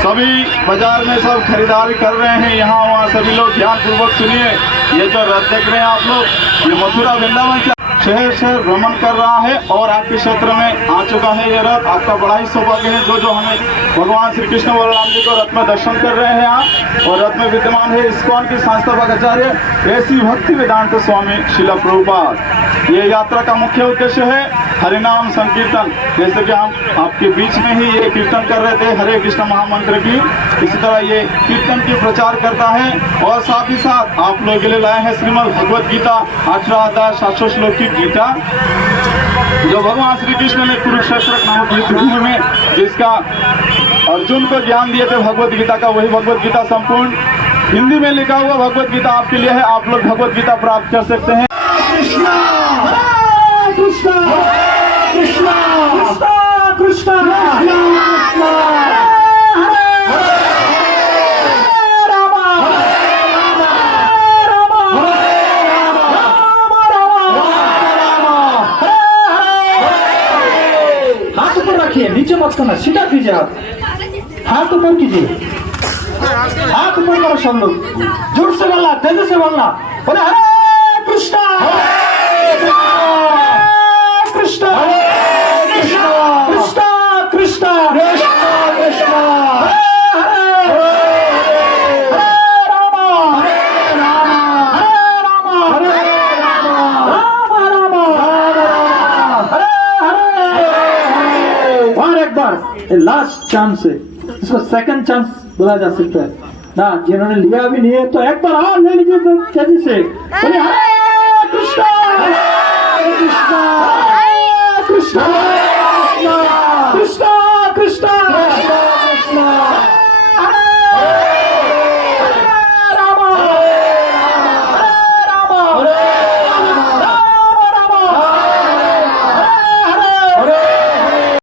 सभी बाजार में सब खरीदारी कर रहे हैं, यहाँ वहाँ सभी लोग ध्यान पूर्वक सुनिए। ये जो रथ देख रहे हैं आप लोग, ये मथुरा वृंदावन से शहर शहर भ्रमण कर रहा है और आपके क्षेत्र में आ चुका है ये रथ। आपका बड़ा ही सौभाग्य है जो हमें भगवान श्री कृष्ण बलराम जी को रथ में दर्शन कर रहे हैं आप। और रथ में विद्यमान है इस्कॉन के संस्थापक आचार्य ऐसी भक्ति वेदांत स्वामी श्रील प्रभुपाद। ये यात्रा का मुख्य उद्देश्य है हरिनाम संकीर्तन। जैसे कि हम आपके बीच में ही ये कीर्तन कर रहे थे हरे कृष्ण महामंत्र की, इसी तरह ये कीर्तन की प्रचार करता है। और साथ ही साथ आप लोगों के लिए लाए हैं श्रीमद् भगवद गीता 18,700 श्लोक की गीता, जो भगवान श्री कृष्ण ने कुरुक्षेत्र नामक युद्धभूमि में जिसका अर्जुन को ज्ञान दिए थे भगवद गीता का, वही भगवद गीता संपूर्ण हिंदी में लिखा हुआ भगवद गीता आपके लिए है। आप लोग भगवद गीता प्राप्त कर सकते हैं। कृष्णा कृष्णा कृष्णा कृष्णा कृष्णा हाथ ऊपर रखिए, नीचे मत करना, सीधा कीजिए। हाथ ऊपर कीजिए, हाथ ऊपर करो सब लोग, जोर से बोलना, तेजी से बोलना, बोले हरे कृष्णा कृष्णा कृष्णा कृष्णा कृष्णा कृष्णा कृष्णा लास्ट चांस है, इसको सेकंड चांस बोला जा सकता है ना। जिन्होंने लिया भी नहीं है तो एक बार और ले लीजिए तेजी से, बोले हरे